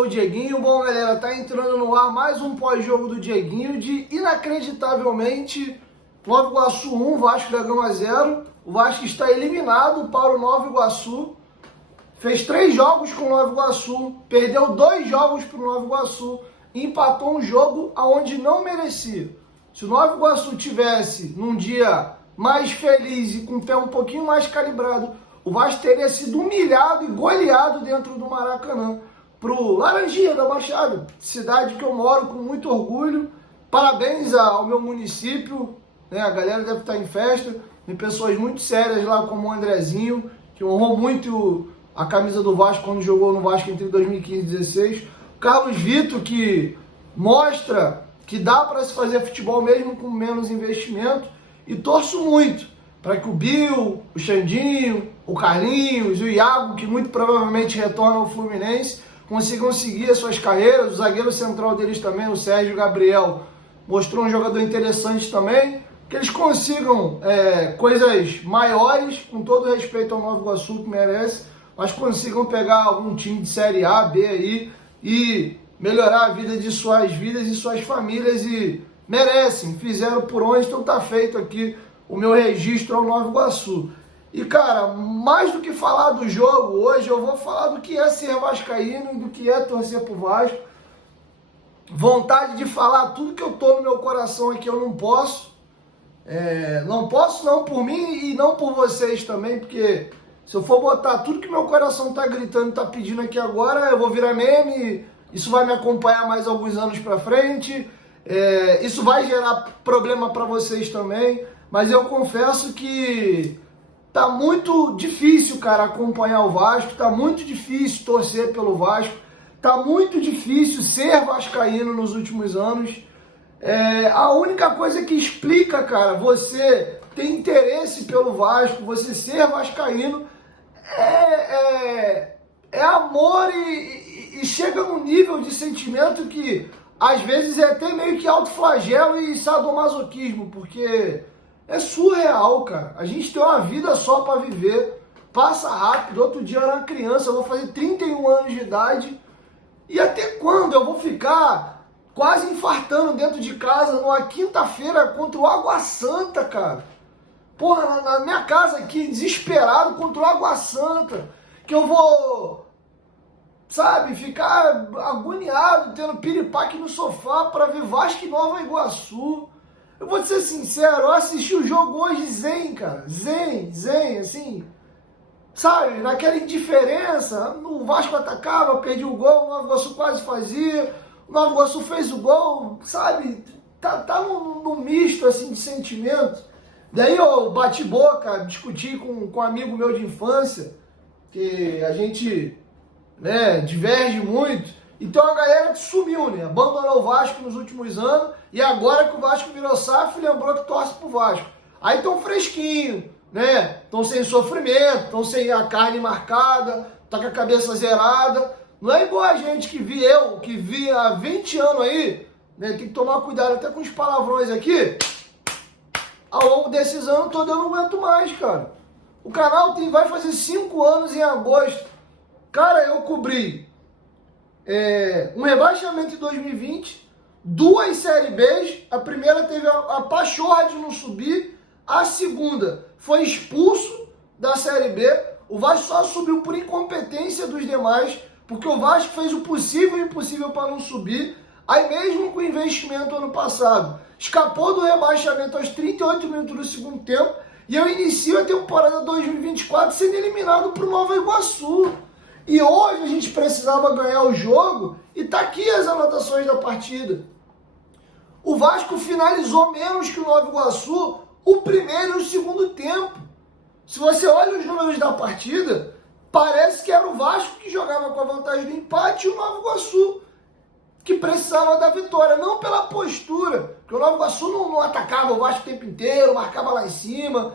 sou o Dieguinho. Bom, galera, tá entrando no ar mais um pós-jogo do Dieguinho de, inacreditavelmente, Nova Iguaçu 1, Vasco da Gama 0. O Vasco está eliminado para o Nova Iguaçu. Fez 3 jogos com o Nova Iguaçu, perdeu 2 jogos para o Nova Iguaçu e empatou um jogo aonde não merecia. Se o Nova Iguaçu tivesse num dia mais feliz e com o pé um pouquinho mais calibrado, o Vasco teria sido humilhado e goleado dentro do Maracanã pro Laranjinha da Baixada, cidade que eu moro com muito orgulho. Parabéns ao meu município, né? A galera deve estar em festa, tem pessoas muito sérias lá como o Andrezinho, que honrou muito a camisa do Vasco quando jogou no Vasco entre 2015 e 2016. O Carlos Vitor, que mostra que dá para se fazer futebol mesmo com menos investimento, e torço muito para que o Bill, o Xandinho, o Carlinhos, o Iago, que muito provavelmente retorna ao Fluminense, consigam seguir as suas carreiras. O zagueiro central deles também, o Sérgio Gabriel, mostrou um jogador interessante também, que eles consigam coisas maiores, com todo respeito ao Nova Iguaçu, que merece, mas consigam pegar algum time de Série A, B aí e melhorar a vida de suas vidas e suas famílias, e merecem, fizeram por onde, então tá feito aqui o meu registro ao Nova Iguaçu. E cara, mais do que falar do jogo, hoje eu vou falar do que é ser vascaíno e do que é torcer pro Vasco. Vontade de falar tudo que eu tô no meu coração aqui, eu não posso. Não posso não por mim e não por vocês também, porque se eu for botar tudo que meu coração tá gritando, tá pedindo aqui agora, eu vou virar meme, isso vai me acompanhar mais alguns anos pra frente, isso vai gerar problema pra vocês também, mas eu confesso que tá muito difícil, cara, acompanhar o Vasco, tá muito difícil torcer pelo Vasco, tá muito difícil ser vascaíno nos últimos anos. A única coisa que explica, cara, você ter interesse pelo Vasco, você ser vascaíno, é amor e chega num nível de sentimento que às vezes é até meio que autoflagelo e sadomasoquismo, porque é surreal, cara. A gente tem uma vida só pra viver, passa rápido. Outro dia eu era uma criança, eu vou fazer 31 anos de idade, e até quando eu vou ficar quase infartando dentro de casa numa quinta-feira contra o Água Santa, cara? Porra, na minha casa aqui, desesperado contra o Água Santa, que eu vou, sabe, ficar agoniado, tendo piripaque no sofá pra ver Vasco e Nova Iguaçu. Eu vou te ser sincero, eu assisti o jogo hoje zen, cara, zen, assim, sabe, naquela indiferença. O Vasco atacava, perdia o gol, o Nova Iguaçu quase fazia, o Nova Iguaçu fez o gol, sabe, tá num misto, assim, de sentimentos. Daí eu bati boca, discuti com um amigo meu de infância, que a gente, né, diverge muito. Então a galera que sumiu, né, abandonou o Vasco nos últimos anos, e agora que o Vasco virou SAF, lembrou que torce pro Vasco. Aí estão fresquinho, né, estão sem sofrimento, estão sem a carne marcada, tá com a cabeça zerada. Não é igual a gente que vi há 20 anos aí, né, tem que tomar cuidado até com os palavrões aqui. Ao longo desses anos todos eu não aguento mais, cara. O canal vai fazer 5 anos em agosto. Cara, eu cobri um rebaixamento em 2020, 2 Série Bs, a primeira teve a pachorra de não subir, a segunda foi expulso da Série B, o Vasco só subiu por incompetência dos demais, porque o Vasco fez o possível e o impossível para não subir. Aí mesmo com o investimento ano passado, escapou do rebaixamento aos 38 minutos do segundo tempo, e eu inicio a temporada 2024 sendo eliminado para o Nova Iguaçu. E hoje a gente precisava ganhar o jogo, e tá aqui as anotações da partida. O Vasco finalizou menos que o Nova Iguaçu o primeiro e o segundo tempo. Se você olha os números da partida, parece que era o Vasco que jogava com a vantagem do empate e o Nova Iguaçu que precisava da vitória, não pela postura, porque o Nova Iguaçu não atacava o Vasco o tempo inteiro, marcava lá em cima,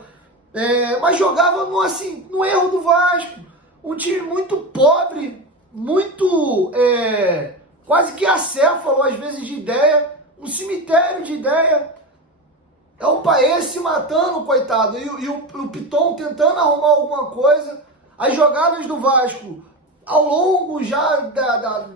mas jogava no erro do Vasco. Um time muito pobre, muito quase que acéfalo às vezes de ideia, um cemitério de ideia. É o Paes se matando, coitado, e o Piton tentando arrumar alguma coisa. As jogadas do Vasco, ao longo já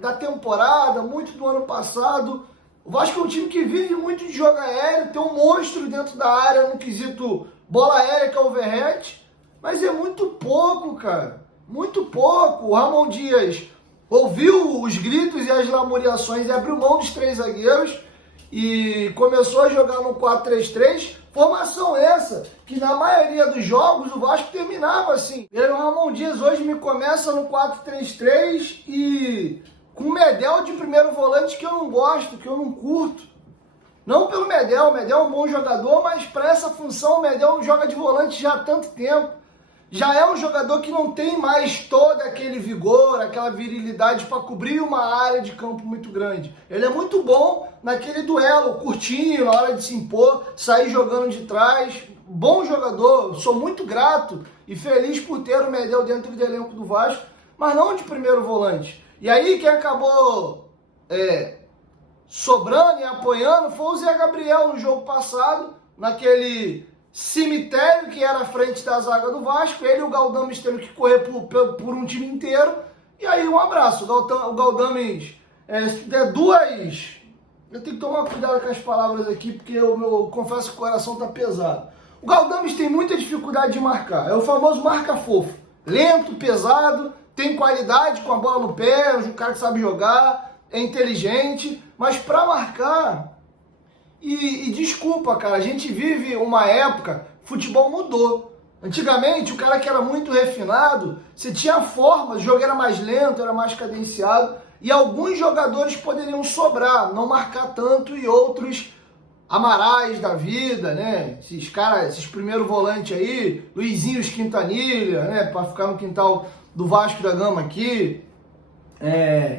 da temporada, muito do ano passado, o Vasco é um time que vive muito de jogo aéreo, tem um monstro dentro da área no quesito bola aérea, que é o Verratti, mas é muito pouco, cara. Muito pouco. O Ramon Dias ouviu os gritos e as lamuriações e abriu mão dos 3 zagueiros e começou a jogar no 4-3-3. Formação essa que na maioria dos jogos o Vasco terminava assim. E aí o Ramon Dias hoje me começa no 4-3-3 e com o Medel de primeiro volante, que eu não gosto, que eu não curto. Não pelo Medel, o Medel é um bom jogador, mas para essa função o Medel não joga de volante já há tanto tempo. Já é um jogador que não tem mais todo aquele vigor, aquela virilidade para cobrir uma área de campo muito grande. Ele é muito bom naquele duelo curtinho, na hora de se impor, sair jogando de trás. Bom jogador, sou muito grato e feliz por ter o Medel dentro do elenco do Vasco, mas não de primeiro volante. E aí quem acabou sobrando e apoiando foi o Zé Gabriel no jogo passado, naquele cemitério que era a frente da zaga do Vasco. Ele e o Galdames tendo que correr por um time inteiro. E aí um abraço. O Galdames duas... Eu tenho que tomar cuidado com as palavras aqui, porque eu confesso que o coração tá pesado. O Galdames tem muita dificuldade de marcar. É o famoso marca-fofo. Lento, pesado, tem qualidade com a bola no pé, é um cara que sabe jogar, é inteligente, mas para marcar... E desculpa, cara, a gente vive uma época, futebol mudou. Antigamente, o cara que era muito refinado, você tinha forma, o jogo era mais lento, era mais cadenciado, e alguns jogadores poderiam sobrar, não marcar tanto, e outros Amarais da vida, né? Esses caras, esses primeiros volantes aí, Luizinhos Quintanilha, né? Para ficar no quintal do Vasco da Gama aqui.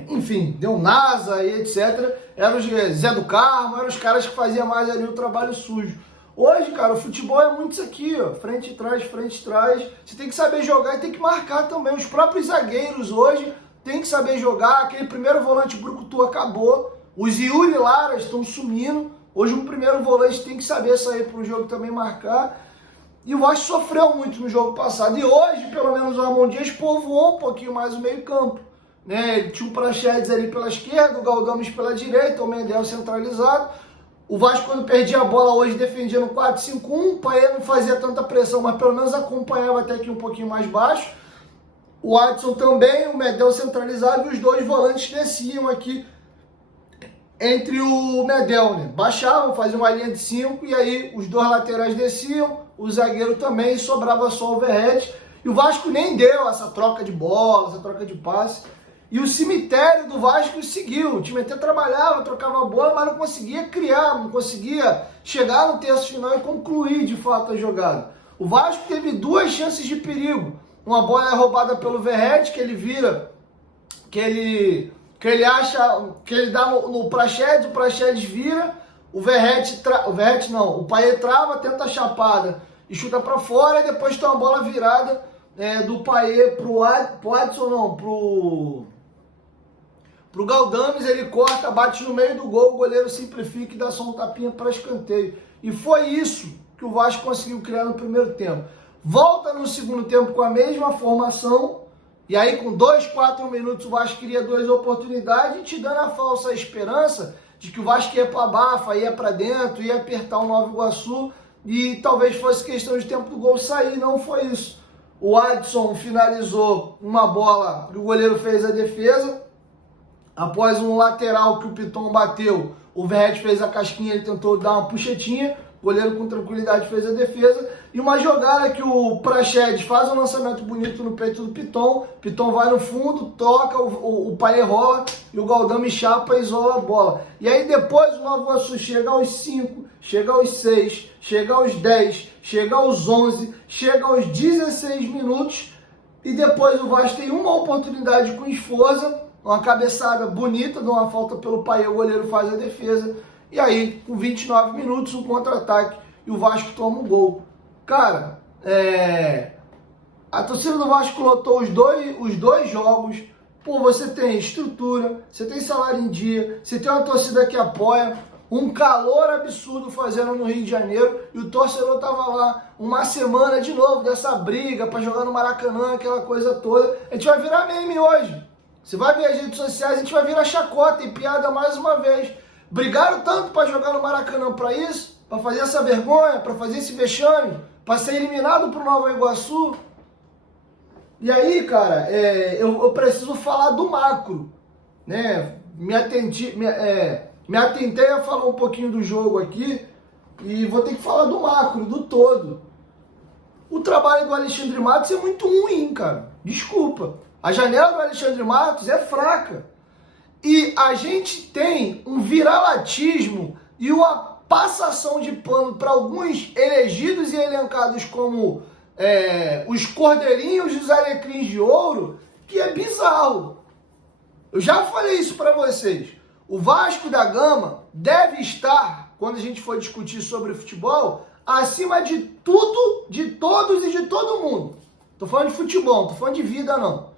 Enfim, deu NASA e etc. Eram os Zé do Carmo, eram os caras que faziam mais ali o trabalho sujo. Hoje, cara, o futebol é muito isso aqui, ó, frente e trás, frente e trás. Você tem que saber jogar e tem que marcar também. Os próprios zagueiros hoje tem que saber jogar. Aquele primeiro volante brucutu acabou. Os Yuri Laras estão sumindo. Hoje um primeiro volante tem que saber sair para o jogo também marcar. E o Vasco sofreu muito no jogo passado. E hoje, pelo menos, o Ramon Dias povoou um pouquinho mais o meio campo. Né? Ele tinha o Praxedes ali pela esquerda, o Galdames pela direita, o Medel centralizado. O Vasco, quando perdia a bola hoje, defendia no 4-5-1. O Paê não fazia tanta pressão, mas pelo menos acompanhava até aqui um pouquinho mais baixo. O Adson também, o Medel centralizado, e os dois volantes desciam aqui entre o Medel, né? Baixavam, faziam uma linha de 5, e aí os dois laterais desciam, o zagueiro também, e sobrava só o Verratti. E o Vasco nem deu essa troca de bola, essa troca de passe. E o cemitério do Vasco seguiu. O time até trabalhava, trocava a bola, mas não conseguia criar, não conseguia chegar no terço final e concluir de fato a jogada. O Vasco teve 2 chances de perigo. Uma bola é roubada pelo Verratti, que ele vira, que ele acha, que ele dá no Praxedes, o Praxedes vira, o Paê trava, tenta a chapada e chuta para fora, e depois tem uma bola virada do Paê pro Adson, não, pro Galdames. Ele corta, bate no meio do gol, o goleiro simplifica e dá só um tapinha para escanteio. E foi isso que o Vasco conseguiu criar no primeiro tempo. Volta no segundo tempo com a mesma formação, e aí com 2, 4 minutos o Vasco cria 2 oportunidades, te dando a falsa esperança de que o Vasco ia para a Bafa, ia para dentro, ia apertar o Nova Iguaçu, e talvez fosse questão de tempo do gol sair. Não foi isso. O Adson finalizou uma bola que o goleiro fez a defesa. Após um lateral que o Piton bateu, o Verratti fez a casquinha, ele tentou dar uma puxetinha, o goleiro com tranquilidade fez a defesa. E uma jogada que o Praxedes faz um lançamento bonito no peito do Piton vai no fundo, toca, o Paê rola e o Galdames chapa e isola a bola. E aí depois o Nova Iguaçu chega aos 5, chega aos 6, chega aos 10, chega aos 11, chega aos 16 minutos, e depois o Vasco tem uma oportunidade com Esforza, uma cabeçada bonita, de uma falta pelo Paê, o goleiro faz a defesa, e aí com 29 minutos um contra-ataque e o Vasco toma um gol. Cara, a torcida do Vasco lotou os dois jogos. Pô, você tem estrutura, você tem salário em dia, você tem uma torcida que apoia. um calor absurdo fazendo no Rio de Janeiro, e o torcedor tava lá uma semana de novo dessa briga para jogar no Maracanã, aquela coisa toda. A gente vai virar meme hoje. Você vai ver as redes sociais, a gente vai virar chacota e piada mais uma vez. Brigaram tanto para jogar no Maracanã para isso, para fazer essa vergonha, para fazer esse vexame, para ser eliminado pro Nova Iguaçu. E aí, cara, eu preciso falar do macro, né? Me atentei a falar um pouquinho do jogo aqui e vou ter que falar do macro, do todo. O trabalho do Alexandre Matos é muito ruim, cara. Desculpa. A janela do Alexandre Matos é fraca. E a gente tem um viralatismo e uma passação de pano para alguns elegidos e elencados como os cordeirinhos dos alecrins de ouro, que é bizarro. Eu já falei isso para vocês. O Vasco da Gama deve estar, quando a gente for discutir sobre futebol, acima de tudo, de todos e de todo mundo. Tô falando de futebol, não tô falando de vida, não.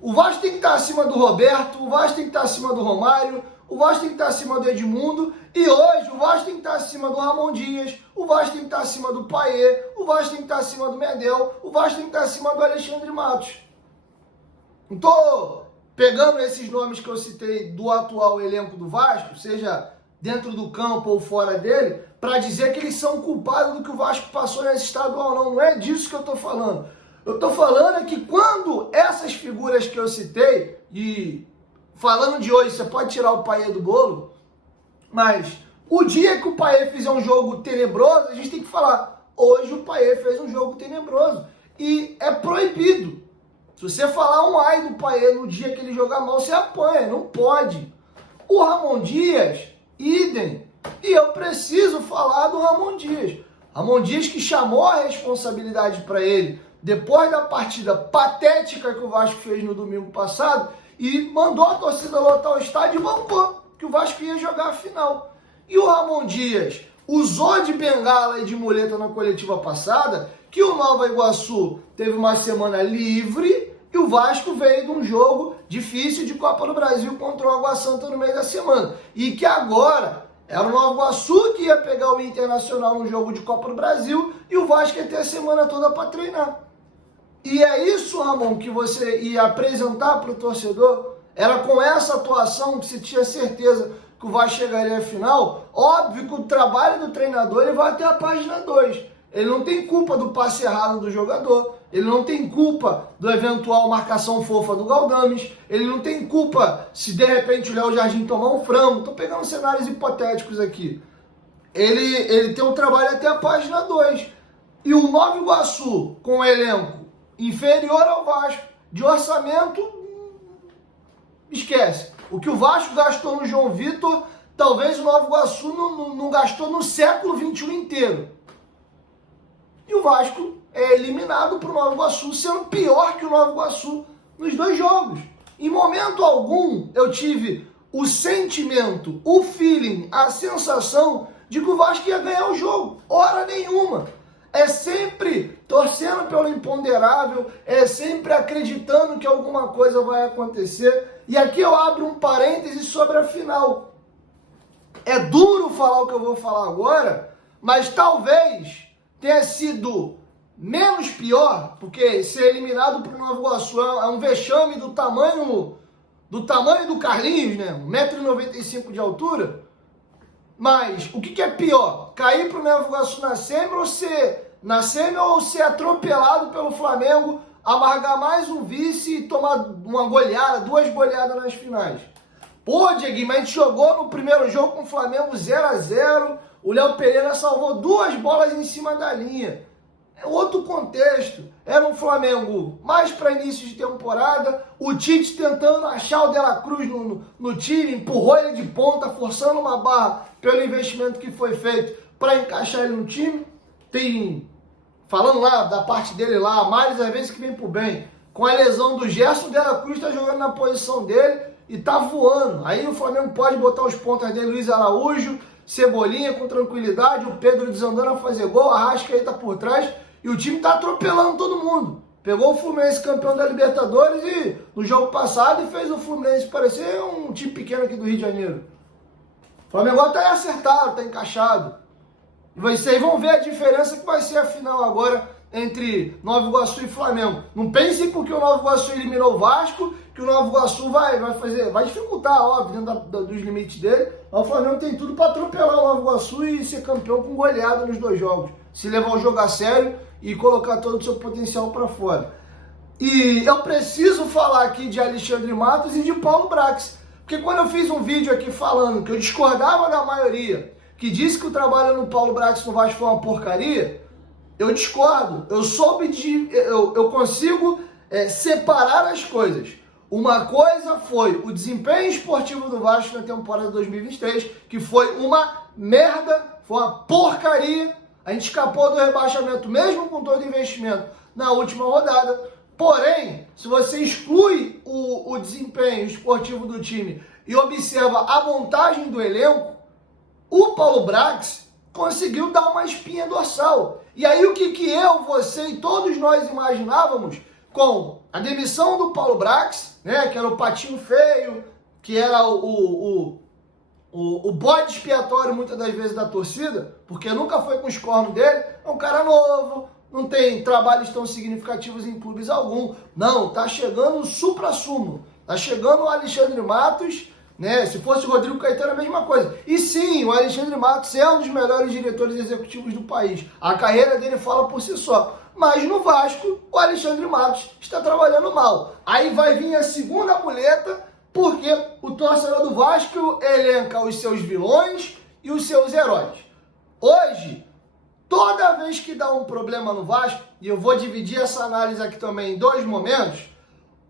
O Vasco tem que estar acima do Roberto, o Vasco tem que estar acima do Romário, o Vasco tem que estar acima do Edmundo, e hoje o Vasco tem que estar acima do Ramon Dias, o Vasco tem que estar acima do Payet, o Vasco tem que estar acima do Medel, o Vasco tem que estar acima do Alexandre Matos. Não tô pegando esses nomes que eu citei do atual elenco do Vasco, seja dentro do campo ou fora dele, para dizer que eles são culpados do que o Vasco passou nesse estadual, não. Não é disso que eu tô falando. Eu tô falando é que quando essas figuras que eu citei, e falando de hoje, você pode tirar o Payet do bolo, mas o dia que o Payet fizer um jogo tenebroso, a gente tem que falar, hoje o Payet fez um jogo tenebroso. E é proibido. Se você falar um ai do Payet no dia que ele jogar mal, você apanha, não pode. O Ramon Dias, idem. E eu preciso falar do Ramon Dias. Ramon Dias que chamou a responsabilidade para ele depois da partida patética que o Vasco fez no domingo passado e mandou a torcida lotar o estádio e bancou que o Vasco ia jogar a final. E o Ramon Dias usou de bengala e de muleta na coletiva passada que o Nova Iguaçu teve uma semana livre e o Vasco veio de um jogo difícil de Copa do Brasil contra o Água Santa no meio da semana. E que agora era o Nova Iguaçu que ia pegar o Internacional no jogo de Copa do Brasil e o Vasco ia ter a semana toda para treinar. E é isso, Ramon, que você ia apresentar para o torcedor? Era com essa atuação que você tinha certeza que o Vasco chegaria à final? Óbvio que o trabalho do treinador ele vai até a página 2. Ele não tem culpa do passe errado do jogador, ele não tem culpa do eventual marcação fofa do Galdames, ele não tem culpa se de repente o Léo Jardim tomar um frango. Estou pegando cenários hipotéticos aqui. Ele tem um trabalho até a página 2. E o Nova Iguaçu, com o elenco inferior ao Vasco, de orçamento, esquece. O que o Vasco gastou no João Vitor, talvez o Nova Iguaçu não gastou no século XXI inteiro. E o Vasco é eliminado para o Nova Iguaçu, sendo pior que o Nova Iguaçu nos dois jogos. Em momento algum, eu tive o sentimento, o feeling, a sensação de que o Vasco ia ganhar o jogo. Hora nenhuma. É sempre torcendo pelo imponderável, é sempre acreditando que alguma coisa vai acontecer. E aqui eu abro um parêntese sobre a final. É duro falar o que eu vou falar agora, mas talvez tenha sido menos pior, porque ser eliminado para o Nova Iguaçu é um vexame do tamanho do Carlinhos, né? 1,95 m de altura. Mas o que é pior? Cair para o Nova Iguaçu na semi ou ser atropelado pelo Flamengo, amargar mais um vice e tomar uma goleada, 2 goleadas nas finais? Pô, Dieguinho, mas a gente jogou no primeiro jogo com o Flamengo 0-0, o Léo Pereira salvou 2 bolas em cima da linha. É outro contexto. Era um Flamengo mais para início de temporada, o Tite tentando achar o De La Cruz no time, empurrou ele de ponta, forçando uma barra pelo investimento que foi feito para encaixar ele no time. Tem, falando lá da parte dele lá, a Maris às vezes que vem pro bem, com a lesão do Gerson, o De La Cruz está jogando na posição dele e tá voando. Aí o Flamengo pode botar os pontas dele, Luiz Araújo, Cebolinha com tranquilidade, o Pedro desandando a fazer gol, a Arrascaeta por trás, e o time tá atropelando todo mundo. Pegou o Fluminense campeão da Libertadores e no jogo passado e fez o Fluminense parecer um time pequeno aqui do Rio de Janeiro. O Flamengo está acertado, está encaixado. E vocês vão ver a diferença que vai ser a final agora entre Nova Iguaçu e Flamengo. Não pensem porque o Nova Iguaçu eliminou o Vasco, que o Nova Iguaçu vai dificultar, óbvio, dentro dos limites dele. Mas o Flamengo tem tudo para atropelar o Nova Iguaçu e ser campeão com goleada nos 2 jogos. Se levar o jogo a sério e colocar todo o seu potencial para fora. E eu preciso falar aqui de Alexandre Matos e de Paulo Brax. Porque quando eu fiz um vídeo aqui falando que eu discordava da maioria, que disse que o trabalho no Paulo Brax no Vasco foi uma porcaria, eu discordo. Eu consigo separar as coisas. Uma coisa foi o desempenho esportivo do Vasco na temporada 2023, que foi uma merda, foi uma porcaria. A gente escapou do rebaixamento mesmo com todo o investimento na última rodada. Porém, se você exclui o desempenho esportivo do time e observa a montagem do elenco, o Paulo Brax conseguiu dar uma espinha dorsal. E aí o que eu, você e todos nós imaginávamos com a demissão do Paulo Brax, né, que era o patinho feio, que era o bode expiatório muitas das vezes da torcida, porque nunca foi com os cornos dele, é um cara novo, não tem trabalhos tão significativos em clubes algum. Não, tá chegando o supra-sumo. Tá chegando o Alexandre Matos, né? Se fosse o Rodrigo Caetano, a mesma coisa. E sim, o Alexandre Matos é um dos melhores diretores executivos do país. A carreira dele fala por si só. Mas no Vasco, o Alexandre Matos está trabalhando mal. Aí vai vir a segunda muleta, porque o torcedor do Vasco elenca os seus vilões e os seus heróis. Hoje, toda vez que dá um problema no Vasco, e eu vou dividir essa análise aqui também em 2 momentos,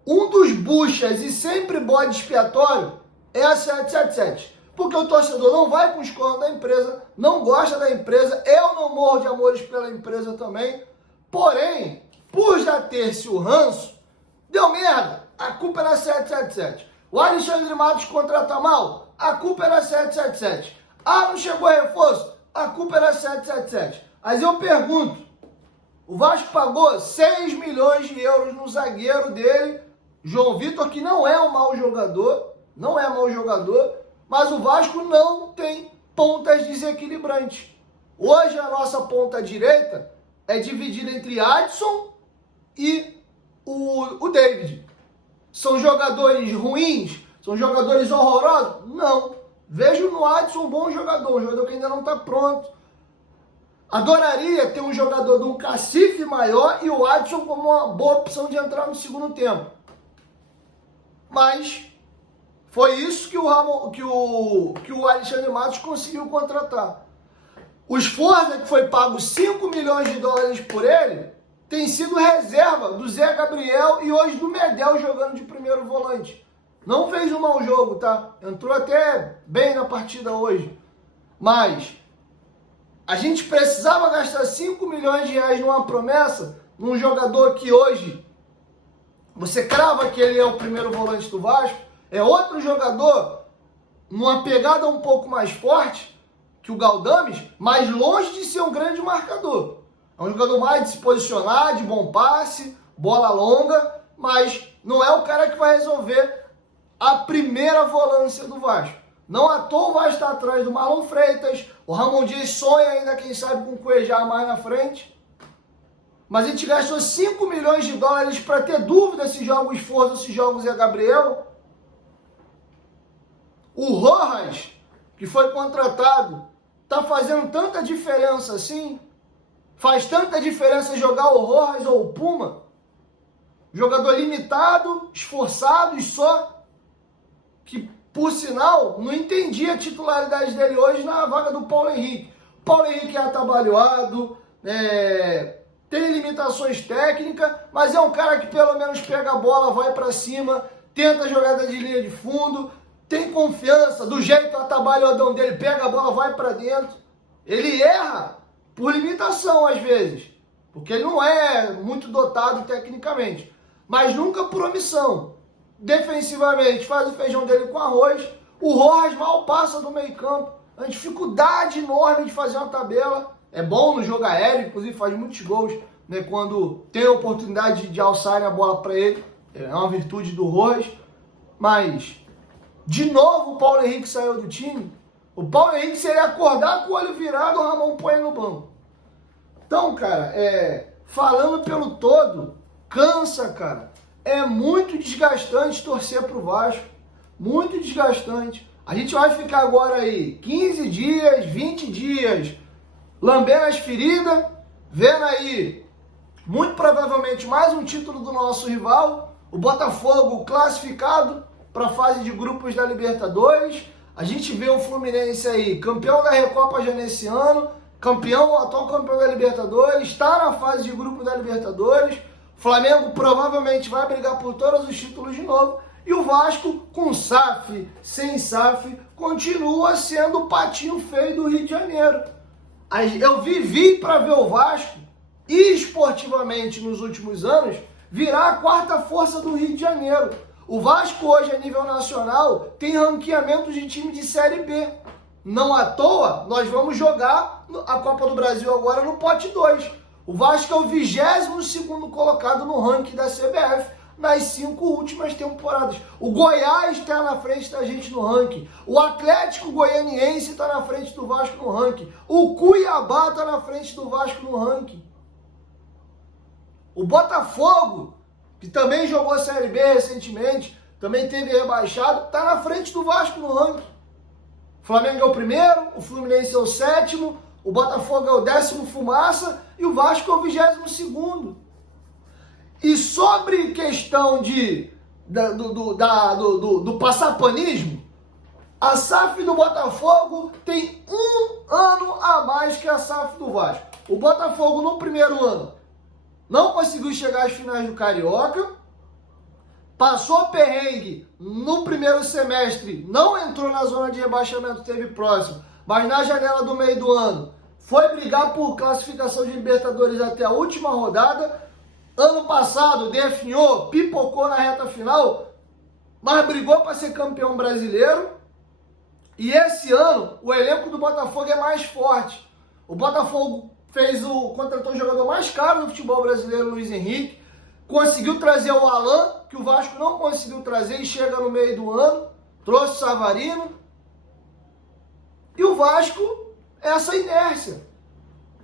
um dos buchas e sempre bode expiatório é a 777. Porque o torcedor não vai com os cornos da empresa, não gosta da empresa, eu não morro de amores pela empresa também. Porém, por já ter-se o ranço, deu merda, a culpa era 777. O Alexandre Matos contrata mal, a culpa era 777. Ah, não chegou reforço, a culpa era 777. Mas eu pergunto, o Vasco pagou 6 milhões de euros no zagueiro dele, João Vitor, que não é um mau jogador, mas o Vasco não tem pontas desequilibrantes. Hoje a nossa ponta direita é dividida entre Adson e o David. São jogadores ruins? São jogadores horrorosos? Não. Vejo no Adson um bom jogador, um jogador que ainda não está pronto. Adoraria ter um jogador de um cacife maior e o Adson como uma boa opção de entrar no segundo tempo. Mas foi isso que o Alexandre Matos conseguiu contratar. O Sforza, que foi pago 5 milhões de dólares por ele, tem sido reserva do Zé Gabriel e hoje do Medel jogando de primeiro volante. Não fez um mau jogo, tá? Entrou até bem na partida hoje. Mas a gente precisava gastar 5 milhões de reais numa promessa, num jogador que hoje você crava que ele é o primeiro volante do Vasco, é outro jogador numa pegada um pouco mais forte que o Galdames, mas longe de ser um grande marcador. É um jogador mais de se posicionar, de bom passe, bola longa, mas não é o cara que vai resolver a primeira volância do Vasco. Não à toa o Vasco está atrás do Marlon Freitas, o Ramon Dias sonha ainda, quem sabe, com o Cuejá mais na frente. Mas a gente gastou 5 milhões de dólares para ter dúvida se joga o Sforza ou se joga o Zé Gabriel. O Rojas, que foi contratado, tá fazendo tanta diferença assim? Faz tanta diferença jogar o Rojas ou o Puma? Jogador limitado, esforçado e só. Que, por sinal, não entendi a titularidade dele hoje na vaga do Paulo Henrique. Paulo Henrique é atabalhoado, tem limitações técnicas, mas é um cara que pelo menos pega a bola, vai para cima, tenta a jogada de linha de fundo, tem confiança, do jeito atabalhadão dele, pega a bola, vai para dentro. Ele erra por limitação às vezes, porque ele não é muito dotado tecnicamente, mas nunca por omissão. Defensivamente faz o feijão dele com arroz. O Rojas mal passa do meio campo, uma dificuldade enorme de fazer uma tabela. É bom no jogo aéreo, inclusive faz muitos gols, né, quando tem a oportunidade de alçarem a bola para ele. É uma virtude do Rojas. Mas, de novo, o Paulo Henrique saiu do time. O Paulo Henrique, se ele acordar com o olho virado, o Ramon põe no banco. Então, cara, falando pelo todo, cansa, cara. É muito desgastante torcer pro Vasco. Muito desgastante. A gente vai ficar agora aí 15 dias, 20 dias, lambendo as feridas, vendo aí, muito provavelmente, mais um título do nosso rival, o Botafogo classificado para a fase de grupos da Libertadores. A gente vê o Fluminense aí, campeão da Recopa já nesse ano, atual campeão da Libertadores, está na fase de grupo da Libertadores. Flamengo provavelmente vai brigar por todos os títulos de novo. E o Vasco, com SAF, sem SAF, continua sendo o patinho feio do Rio de Janeiro. Eu vivi para ver o Vasco, esportivamente nos últimos anos, virar a quarta força do Rio de Janeiro. O Vasco hoje, a nível nacional, tem ranqueamento de time de Série B. Não à toa, nós vamos jogar a Copa do Brasil agora no pote 2. O Vasco é o 22º colocado no ranking da CBF nas 5 últimas temporadas. O Goiás está na frente da gente no ranking. O Atlético Goianiense está na frente do Vasco no ranking. O Cuiabá está na frente do Vasco no ranking. O Botafogo, que também jogou a Série B recentemente, também teve rebaixado, está na frente do Vasco no ranking. O Flamengo é o primeiro, o Fluminense é o 7º, o Botafogo é o 10º fumaça e o Vasco é o 22º. E sobre questão do passapanismo, a SAF do Botafogo tem 1 ano a mais que a SAF do Vasco. O Botafogo no primeiro ano não conseguiu chegar às finais do Carioca, passou perrengue no primeiro semestre, não entrou na zona de rebaixamento, teve próximo, mas na janela do meio do ano foi brigar por classificação de Libertadores até a última rodada. Ano passado definhou, pipocou na reta final, mas brigou para ser campeão brasileiro. E esse ano o elenco do Botafogo é mais forte. O Botafogo contratou o jogador mais caro do futebol brasileiro, Luiz Henrique. Conseguiu trazer o Alan, que o Vasco não conseguiu trazer e chega no meio do ano. Trouxe o Savarino. E o Vasco é essa inércia.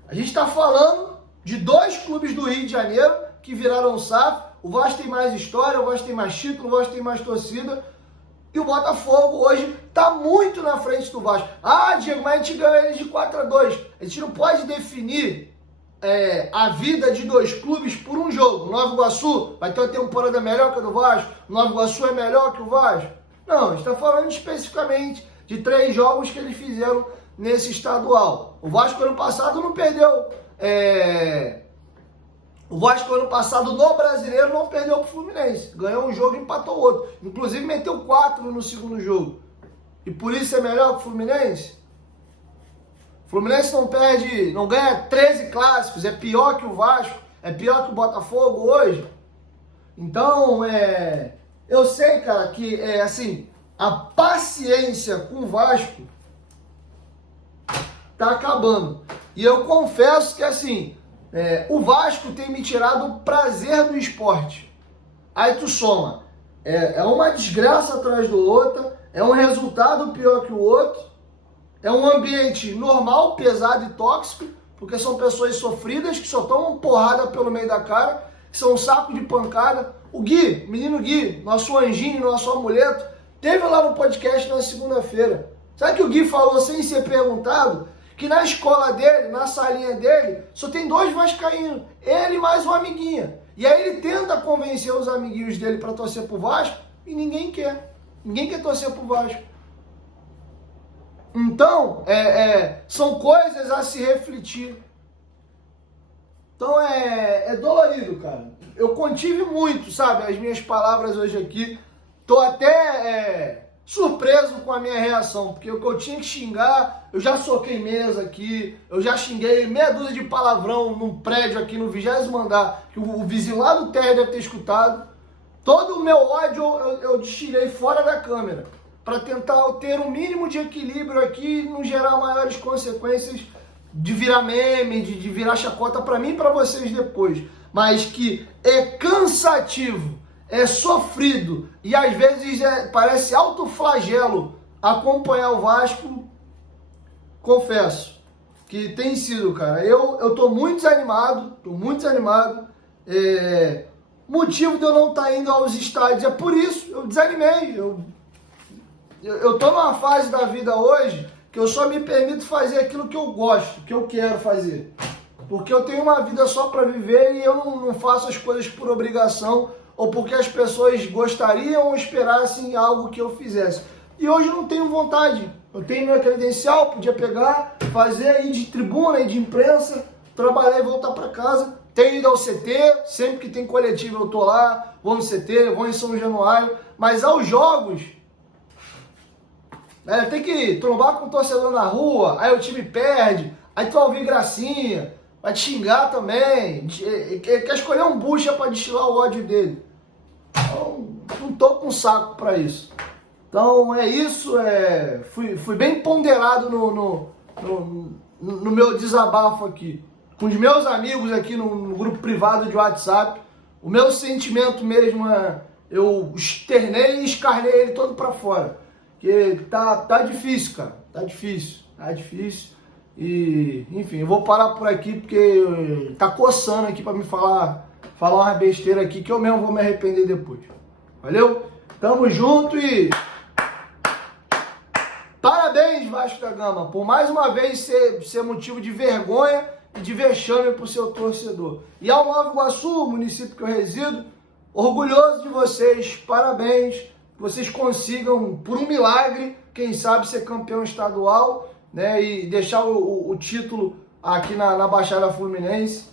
A gente está falando de 2 clubes do Rio de Janeiro que viraram SAF. O Vasco tem mais história, o Vasco tem mais título, o Vasco tem mais torcida. E o Botafogo hoje está muito na frente do Vasco. Ah, Diego, mas a gente ganhou eles de 4-2. A gente não pode definir a vida de 2 clubes por um jogo. O Nova Iguaçu vai ter uma temporada melhor que a do Vasco. O Nova Iguaçu é melhor que o Vasco. Não, a gente está falando especificamente de 3 jogos que eles fizeram nesse estadual. O Vasco ano passado não perdeu... O Vasco ano passado no Brasileiro não perdeu para o Fluminense. Ganhou um jogo e empatou outro. Inclusive meteu 4 no segundo jogo. E por isso é melhor que o Fluminense? O Fluminense não ganha 13 clássicos. É pior que o Vasco. É pior que o Botafogo hoje. Então, eu sei, cara, que assim, a paciência com o Vasco tá acabando. E eu confesso que assim... o Vasco tem me tirado o prazer do esporte. Aí tu soma. É uma desgraça atrás do outro. É um resultado pior que o outro. É um ambiente normal, pesado e tóxico. Porque são pessoas sofridas que só tomam porrada pelo meio da cara. Que são um saco de pancada. O Gui, menino Gui, nosso anjinho, nosso amuleto, teve lá no podcast na segunda-feira. Sabe o que o Gui falou sem ser perguntado? Que na escola dele, na salinha dele, só tem 2 vascaínos, ele mais uma amiguinha. E aí ele tenta convencer os amiguinhos dele para torcer pro Vasco e ninguém quer. Ninguém quer torcer pro Vasco. Então, são coisas a se refletir. Então é dolorido, cara. Eu contive muito, sabe, as minhas palavras hoje aqui. Tô até... surpreso com a minha reação, porque o que eu tinha que xingar, eu já soquei mesa aqui, eu já xinguei meia dúzia de palavrão num prédio aqui no 20º andar, que o vizinho lá do térreo deve ter escutado. Todo o meu ódio eu destilei fora da câmera, para tentar ter um mínimo de equilíbrio aqui e não gerar maiores consequências de virar meme, de virar chacota para mim e para vocês depois. Mas que é cansativo, é sofrido e às vezes parece autoflagelo acompanhar o Vasco, confesso que tem sido, cara. Eu tô muito desanimado, motivo de eu não estar indo aos estádios é por isso, eu desanimei. Eu tô numa fase da vida hoje que eu só me permito fazer aquilo que eu gosto, que eu quero fazer. Porque eu tenho uma vida só para viver e eu não faço as coisas por obrigação ou porque as pessoas gostariam ou esperassem algo que eu fizesse. E hoje eu não tenho vontade. Eu tenho minha credencial, podia pegar, fazer, ir de tribuna, ir de imprensa, trabalhar e voltar para casa. Tenho ido ao CT, sempre que tem coletivo eu tô lá, vou no CT, vou em São Januário. Mas aos jogos, tem que trombar com o torcedor na rua, aí o time perde, aí tu vai ouvir gracinha, vai te xingar também, quer escolher um bucha para destilar o ódio dele. Então, não tô com saco para isso. Então é isso, fui bem ponderado no meu desabafo aqui. Com os meus amigos aqui no grupo privado de WhatsApp, o meu sentimento mesmo eu externei e escarnei ele todo para fora. Porque tá difícil, cara, tá difícil. E, enfim, eu vou parar por aqui porque tá coçando aqui para me falar uma besteira aqui que eu mesmo vou me arrepender depois. Valeu? Tamo junto e parabéns, Vasco da Gama, por mais uma vez ser motivo de vergonha e de vexame pro seu torcedor. E ao Nova Iguaçu, município que eu resido, orgulhoso de vocês, parabéns, que vocês consigam, por um milagre, quem sabe ser campeão estadual, né, e deixar o título aqui na Baixada Fluminense.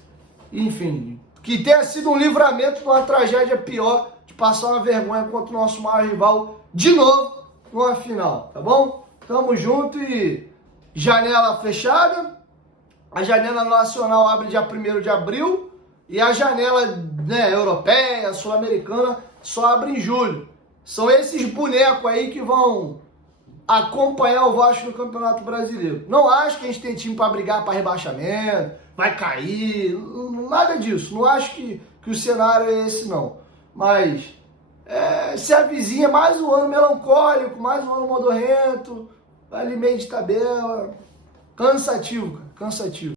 Enfim, que tenha sido um livramento de uma tragédia pior, de passar uma vergonha contra o nosso maior rival de novo numa final, tá bom? Tamo junto e janela fechada. A janela nacional abre dia 1º de abril e a janela, né, europeia, sul-americana, só abre em julho. São esses bonecos aí que vão acompanhar o Vasco no Campeonato Brasileiro. Não acho que a gente tem time para brigar para rebaixamento, vai cair, nada disso. Não acho que o cenário é esse, não. Mas se avizinha mais um ano melancólico, mais um ano modorrento, ali meio de tabela. Cansativo, cara, cansativo.